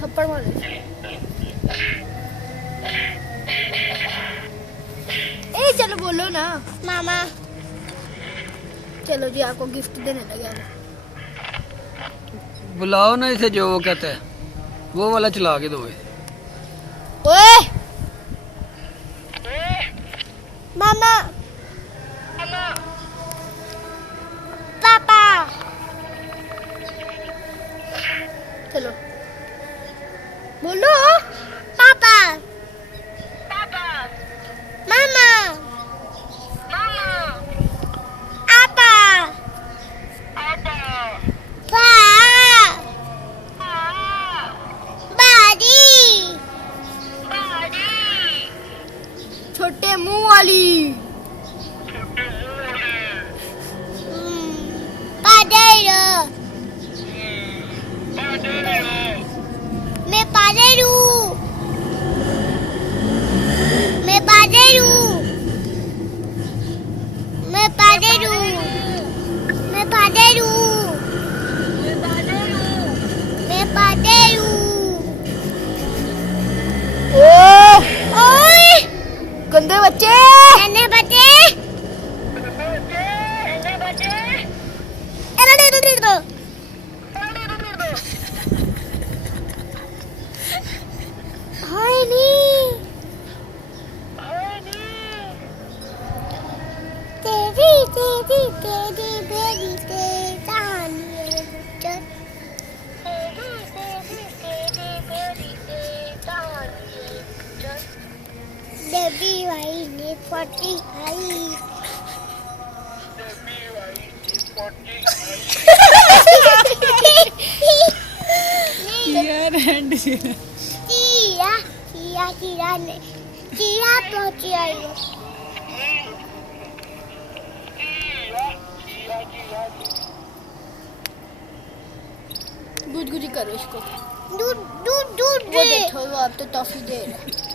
थप्पड़ मार दे। ए चलो बोलो ना मामा। चलो जी आपको गिफ्ट देने लगे हम। बुलाओ ना इसे, जो वो कहता है वो वाला चला के दो। ओए मामा। पापा। चलो बोलो पापा। मामा। आपा। पा। बारी। छोटे मुंह वाली। पादेरो। मैं पादेरू। मैं पादेरू। मैं पादेरू। मैं पादेरू। मैं पादेरू। ओए गंदे बच्चे। नन्हे बच्चे। हाय नी। तेरी तेरी तेरी बेरी तेरी कहानी है गुजर। तेरी तेरी तेरी बेरी तेरी कहानी है गुजर। देवी भाई ने 40 आई। यार हैंड चीरा चीरा चीरा ने चीरा पहुंची आई है। गुदगुदी करो इसको। दूध दूध दूध वो देखो वो आप तो टॉफी दे रहे हैं।